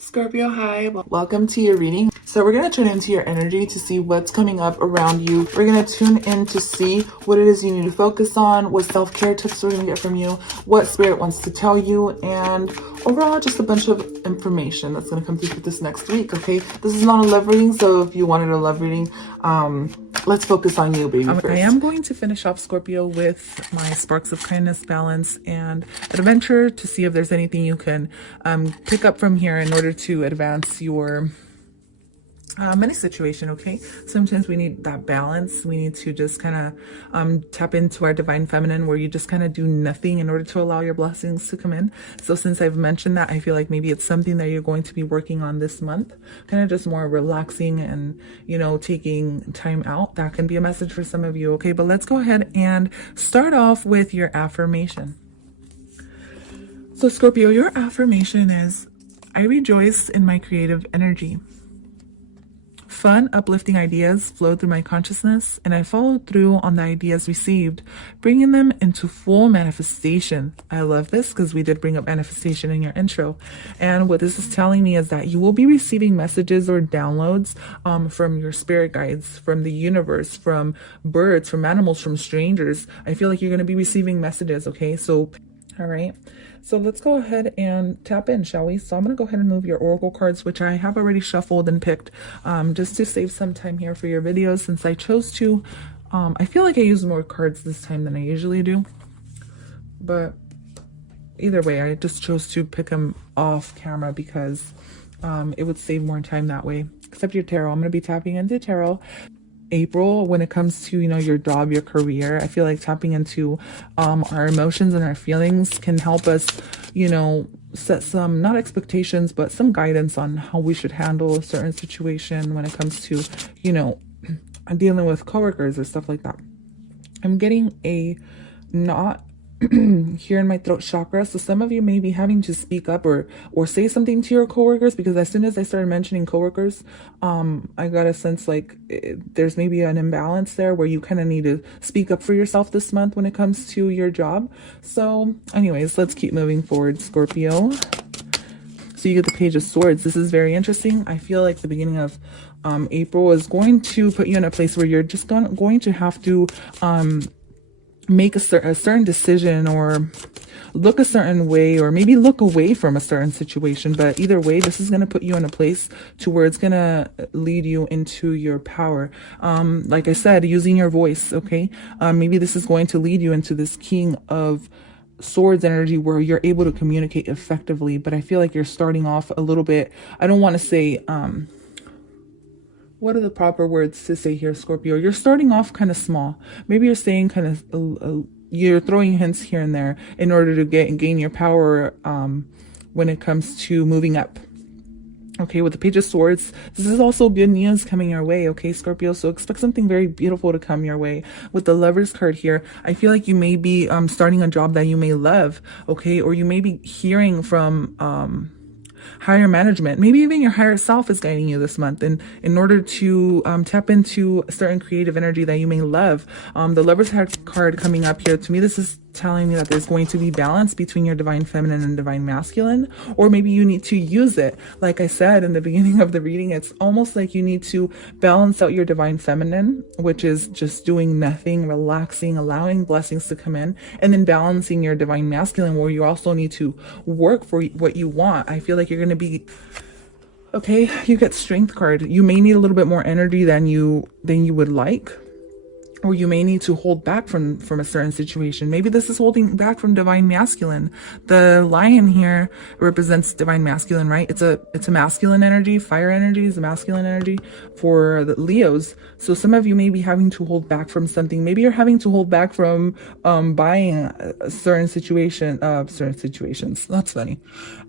Scorpio, hi. Welcome to your reading. So we're going to tune into your energy to see what's coming up around you. We're going to tune in to see what it is you need to focus on, what self-care tips we're going to get from you, what spirit wants to tell you, and overall just a bunch of information that's going to come through for this next week, okay? This is not a love reading, so if you wanted a love reading, let's focus on you, baby, first. I am going to finish off Scorpio with my sparks of kindness, balance, and adventure to see if there's anything you can pick up from here in order to advance your money situation, okay? Sometimes we need that balance. We need to just kind of tap into our divine feminine, where you just kind of do nothing in order to allow your blessings to come in. So since I've mentioned that, I feel like maybe it's something that you're going to be working on this month, kind of just more relaxing and, you know, taking time out. That can be a message for some of you, okay? But let's go ahead and start off with your affirmation. So Scorpio, your affirmation is, I rejoice in my creative energy. Fun, uplifting ideas flow through my consciousness, and I follow through on the ideas received, bringing them into full manifestation. I love this because we did bring up manifestation in your intro. And what this is telling me is that you will be receiving messages or downloads from your spirit guides, from the universe, from birds, from animals, from strangers. I feel like you're going to be receiving messages, okay? So, all right. So let's go ahead and tap in, shall we? So I'm going to go ahead and move your oracle cards, which I have already shuffled and picked, just to save some time here for your videos, since I chose to. I feel like I used more cards this time than I usually do, but either way, I just chose to pick them off camera because it would save more time that way. Except your tarot. I'm going to be tapping into tarot. April, when it comes to, you know, your job, your career, I feel like tapping into our emotions and our feelings can help us, you know, set some, not expectations, but some guidance on how we should handle a certain situation when it comes to, you know, dealing with coworkers or stuff like that. I'm getting a knot here in my throat chakra, so some of you may be having to speak up or say something to your coworkers, because as soon as I started mentioning coworkers, I got a sense like there's maybe an imbalance there where you kind of need to speak up for yourself this month when it comes to your job. So anyways, let's keep moving forward, Scorpio. So you get the Page of Swords. This is very interesting. I feel like the beginning of April is going to put you in a place where you're just going to have to make a certain decision, or look a certain way, or maybe look away from a certain situation. But either way, this is going to put you in a place to where it's going to lead you into your power. Like I said, using your voice, okay? Maybe this is going to lead you into this King of Swords energy where you're able to communicate effectively. But I feel like you're starting off a little bit, I don't want to say, what are the proper words to say here, Scorpio? You're starting off kind of small. Maybe you're saying kind of, you're throwing hints here and there in order to gain your power when it comes to moving up. Okay, with the Page of Swords, this is also good news coming your way, okay, Scorpio? So expect something very beautiful to come your way. With the Lovers card here, I feel like you may be starting a job that you may love, okay? Or you may be hearing from higher management. Maybe even your higher self is guiding you this month in order to tap into a certain creative energy that you may love. The Lovers card coming up here, to me, this is telling me that there's going to be balance between your divine feminine and divine masculine, or maybe you need to use it. Like I said in the beginning of the reading, it's almost like you need to balance out your divine feminine, which is just doing nothing, relaxing, allowing blessings to come in, and then balancing your divine masculine, where you also need to work for what you want. I feel like you're going to be, okay, you get Strength card. You may need a little bit more energy than you would like, or you may need to hold back from a certain situation. Maybe this is holding back from divine masculine. The lion here represents divine masculine, right? It's a masculine energy. Fire energy is a masculine energy for the Leos. So some of you may be having to hold back from something. Maybe you're having to hold back from buying certain situations. That's funny.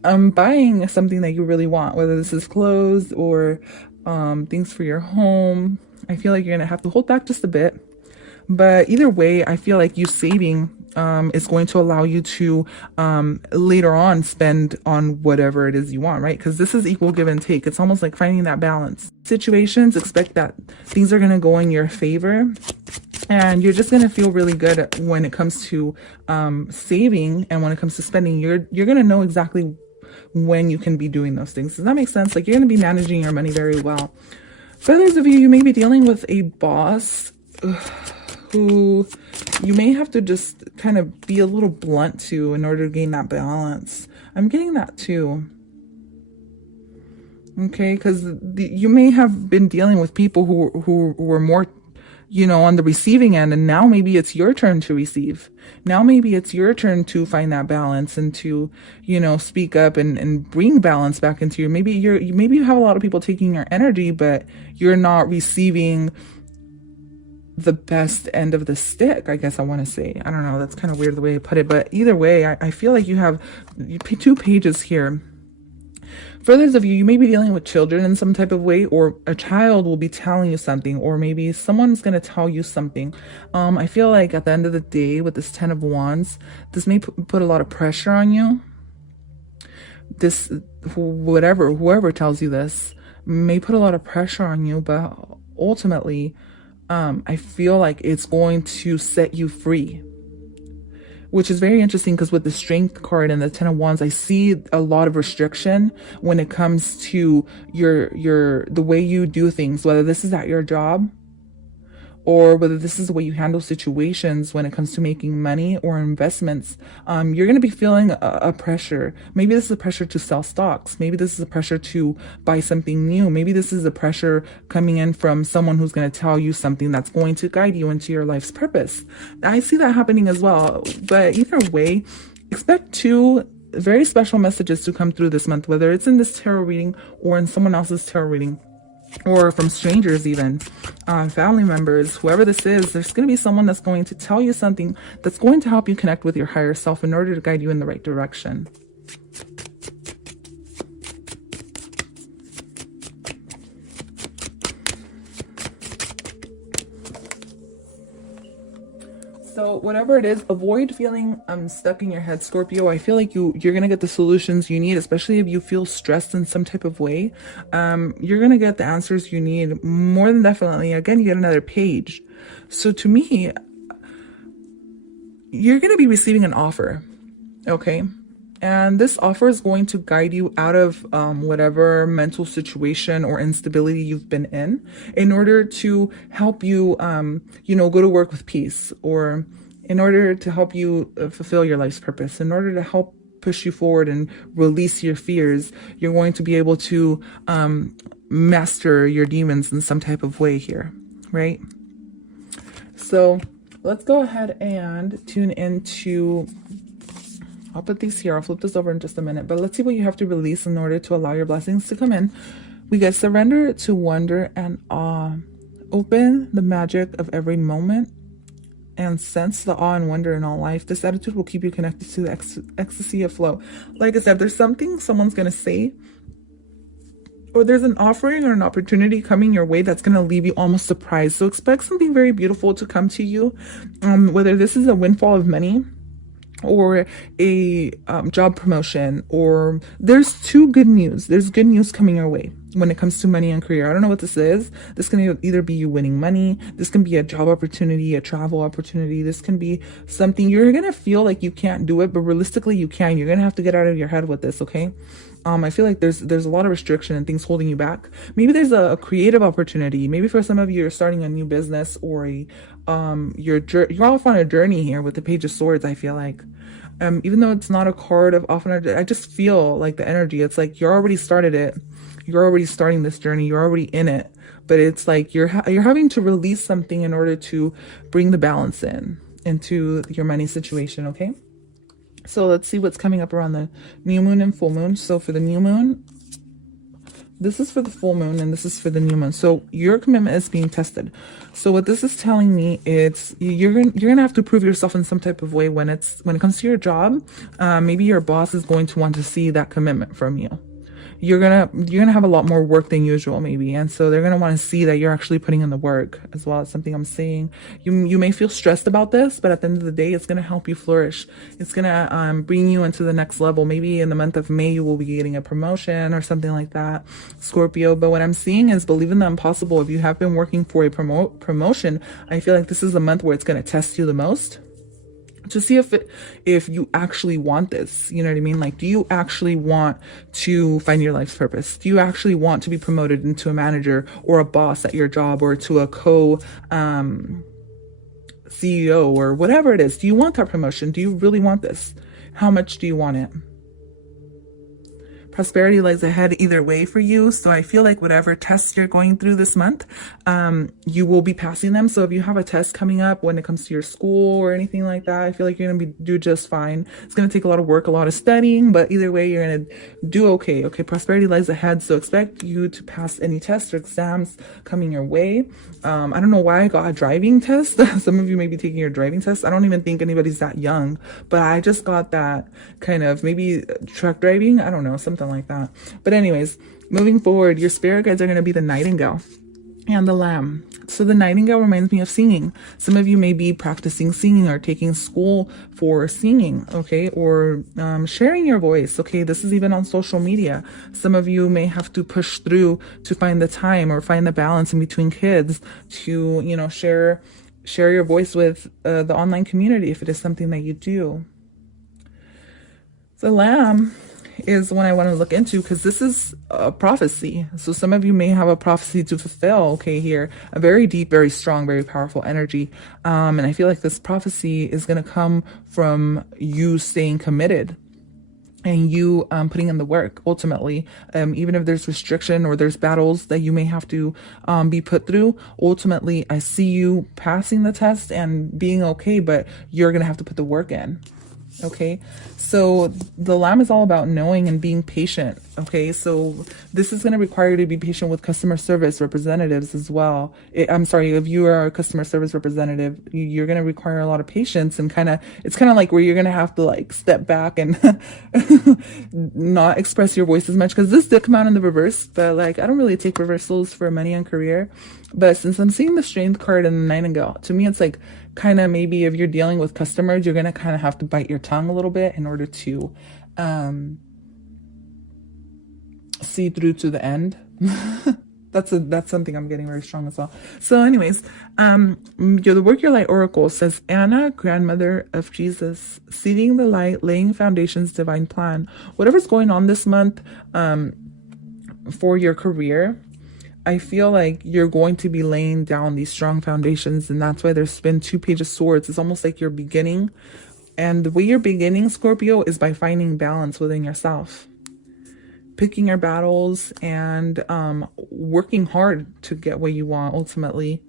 Buying something that you really want, whether this is clothes or things for your home. I feel like you're going to have to hold back just a bit. But either way, I feel like you saving is going to allow you to later on spend on whatever it is you want, right? Because this is equal give and take. It's almost like finding that balance. Situations, expect that things are going to go in your favor. And you're just going to feel really good when it comes to saving, and when it comes to spending. You're going to know exactly when you can be doing those things. Does that make sense? Like, you're going to be managing your money very well. For others of you, you may be dealing with a boss who you may have to just kind of be a little blunt to in order to gain that balance. I'm getting that too. Okay, because you may have been dealing with people who were more, you know, on the receiving end, and now maybe it's your turn to receive. Now maybe it's your turn to find that balance and to, you know, speak up and bring balance back into your, maybe you have a lot of people taking your energy, but you're not receiving the best end of the stick, I guess I want to say. I don't know, that's kind of weird the way I put it, but either way, I feel like you have 2 pages here. For others of you, you may be dealing with children in some type of way, or a child will be telling you something, or maybe someone's going to tell you something. I feel like at the end of the day, with this 10 of Wands, this may put a lot of pressure on you. This, whoever tells you this, may put a lot of pressure on you, but ultimately, I feel like it's going to set you free. Which is very interesting, because with the Strength card and the 10 of Wands, I see a lot of restriction when it comes to the way you do things, whether this is at your job or whether this is the way you handle situations when it comes to making money or investments. You're going to be feeling a pressure. Maybe this is a pressure to sell stocks. Maybe this is a pressure to buy something new. Maybe this is a pressure coming in from someone who's going to tell you something that's going to guide you into your life's purpose. I see that happening as well. But either way, expect 2 very special messages to come through this month, whether it's in this tarot reading or in someone else's tarot reading, or from strangers even, family members, whoever this is. There's going to be someone that's going to tell you something that's going to help you connect with your higher self in order to guide you in the right direction. So whatever it is, avoid feeling stuck in your head, Scorpio. I feel like you're going to get the solutions you need, especially if you feel stressed in some type of way. You're going to get the answers you need, more than definitely. Again, you get another page. So to me, you're going to be receiving an offer, okay? And this offer is going to guide you out of whatever mental situation or instability you've been in order to help you, you know, go to work with peace, or in order to help you fulfill your life's purpose, in order to help push you forward and release your fears. You're going to be able to master your demons in some type of way here, right? So let's go ahead and tune into... I'll put these here. I'll flip this over in just a minute, but let's see what you have to release in order to allow your blessings to come in. We get surrender to wonder and awe. Open the magic of every moment and sense the awe and wonder in all life. This attitude will keep you connected to the ecstasy of flow. Like I said, there's something someone's going to say, or there's an offering or an opportunity coming your way that's going to leave you almost surprised. So expect something very beautiful to come to you, whether this is a windfall of money, or a job promotion, or there's 2 good news. There's good news coming your way when it comes to money and career. I don't know what this is. This can either be you winning money. This can be a job opportunity, a travel opportunity. This can be something you're going to feel like you can't do it, but realistically you can. You're going to have to get out of your head with this, okay? I feel like there's a lot of restriction and things holding you back. Maybe there's a creative opportunity. Maybe for some of you, you're starting a new business, or you're off on a journey here with the Page of Swords. I feel like, even though it's not a card of off on a, I just feel like the energy. It's like you're already started it. You're already starting this journey. You're already in it. But it's like you're having to release something in order to bring the balance into your money situation. Okay. So let's see what's coming up around the new moon and full moon. So for the new moon, this is for the full moon, and this is for the new moon. So your commitment is being tested. So what this is telling me, it's you're gonna have to prove yourself in some type of way when it comes to your job. Maybe your boss is going to want to see that commitment from you. You're gonna have a lot more work than usual, maybe, and so they're gonna want to see that you're actually putting in the work as well. As something I'm saying. You may feel stressed about this, but at the end of the day, it's gonna help you flourish. It's gonna bring you into the next level. Maybe in the month of May, you will be getting a promotion or something like that, Scorpio. But what I'm seeing is believe in the impossible. If you have been working for a promotion, I feel like this is the month where it's gonna test you the most. to see if you actually want this. You know what I mean? Like, do you actually want to find your life's purpose? Do you actually want to be promoted into a manager or a boss at your job, or to a CEO or whatever it is? Do you want that promotion? Do you really want this? How much do you want it? Prosperity lies ahead either way for you. So I feel like whatever tests you're going through this month, you will be passing them. So if you have a test coming up when it comes to your school or anything like that, I feel like you're going to do just fine. It's going to take a lot of work, a lot of studying, but either way, you're going to do okay. Okay, prosperity lies ahead. So expect you to pass any tests or exams coming your way. I don't know why I got a driving test. Some of you may be taking your driving test. I don't even think anybody's that young, but I just got that kind of, maybe truck driving. I don't know, something like that. But anyways, moving forward, your spirit guides are going to be the nightingale and the lamb. So the nightingale reminds me of singing. Some of you may be practicing singing or taking school for singing, okay, or sharing your voice. Okay, this is even on social media. Some of you may have to push through to find the time or find the balance in between kids to, you know, share your voice with the online community if it is something that you do. The lamb is one I want to look into, because this is a prophecy. So some of you may have a prophecy to fulfill, okay, here. A very deep, very strong, very powerful energy. And I feel like this prophecy is going to come from you staying committed and you putting in the work, ultimately. Even if there's restriction or there's battles that you may have to be put through, ultimately, I see you passing the test and being okay, but you're going to have to put the work in. Okay, so the lamb is all about knowing and being patient. Okay, so this is going to require you to be patient with customer service representatives as well. I'm sorry, if you are a customer service representative, you're going to require a lot of patience, and it's kind of like where you're going to have to like step back and not express your voice as much, because this did come out in the reverse, but like I don't really take reversals for money and career. But since I'm seeing the strength card and the nightingale, to me it's like kind of, maybe if you're dealing with customers, you're going to kind of have to bite your tongue a little bit in order to see through to the end. That's something I'm getting very strong as well. So anyways, the Work Your Light Oracle says, Anna, grandmother of Jesus, seeding the light, laying foundations, divine plan. Whatever's going on this month for your career, I feel like you're going to be laying down these strong foundations, and that's why there's been 2 Page of Swords. It's almost like you're beginning, and the way you're beginning, Scorpio, is by finding balance within yourself, picking your battles, and working hard to get what you want ultimately.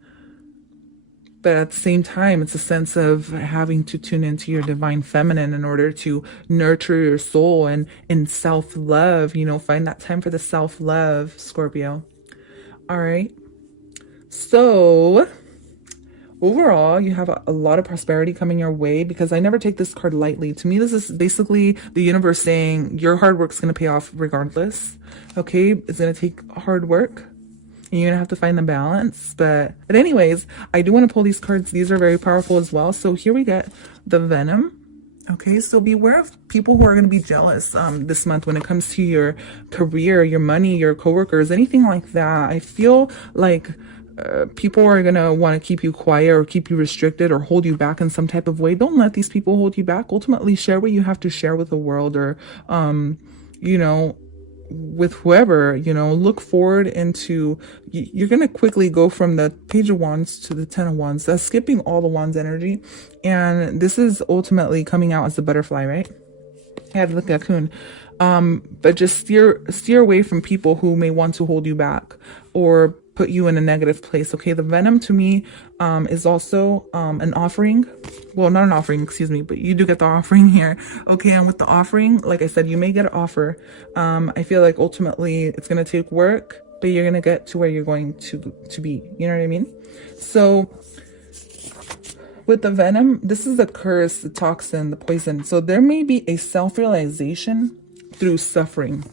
But at the same time, it's a sense of having to tune into your divine feminine in order to nurture your soul and in self-love, you know, find that time for the self-love, Scorpio. All right. So overall, you have a lot of prosperity coming your way, because I never take this card lightly. To me, this is basically the universe saying your hard work's going to pay off regardless. Okay. It's going to take hard work, and you're going to have to find the balance. But anyways, I do want to pull these cards. These are very powerful as well. So here we get the Venom. Okay, so beware of people who are going to be jealous this month when it comes to your career, your money, your coworkers, anything like that. I feel like people are going to want to keep you quiet or keep you restricted or hold you back in some type of way. Don't let these people hold you back. Ultimately, share what you have to share with the world, or, you know, with whoever, you know. Look forward into, you're going to quickly go from the Page of Wands to the 10 of Wands. That's skipping all the Wands energy. And this is ultimately coming out as the butterfly, right? Yeah, the cocoon. But just steer away from people who may want to hold you back or put you in a negative place. Okay, the Venom to me is also an offering. Well, not an offering, excuse me, but you do get the offering here. Okay, and with the offering, like I said, you may get an offer. I feel like ultimately it's going to take work, but you're going to get to where you're going to be. You know what I mean? So with the Venom, this is the curse, the toxin, the poison. So there may be a self-realization through suffering,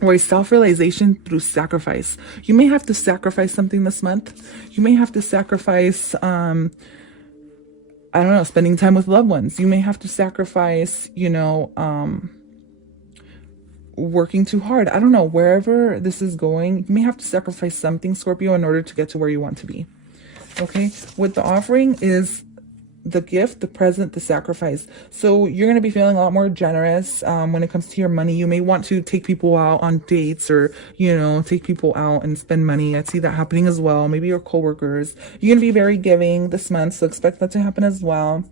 or a self-realization through sacrifice. You may have to sacrifice something this month. You may have to sacrifice, I don't know, spending time with loved ones. You may have to sacrifice, you know, working too hard. I don't know, wherever this is going, you may have to sacrifice something, Scorpio, in order to get to where you want to be. Okay, what the offering is the gift, the present, the sacrifice. So you're going to be feeling a lot more generous when it comes to your money. You may want to take people out on dates, or, you know, take people out and spend money. I see that happening as well. Maybe your coworkers. You're going to be very giving this month, so expect that to happen as well.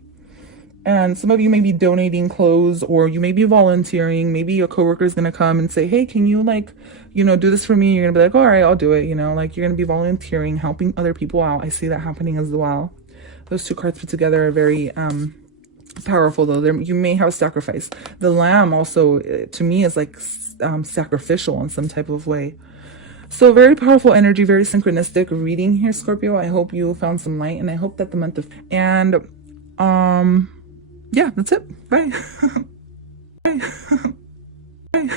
And some of you may be donating clothes, or you may be volunteering. Maybe your coworker is going to come and say, hey, can you, like, you know, do this for me? You're going to be like, all right, I'll do it. You know, like, you're going to be volunteering, helping other people out. I see that happening as well. Those two cards put together are very powerful, though. You may have a sacrifice. The lamb also, to me, is like sacrificial in some type of way. So very powerful energy, very synchronistic reading here, Scorpio. I hope you found some light, and I hope that the month of... And, yeah, that's it. Bye. Bye. Bye.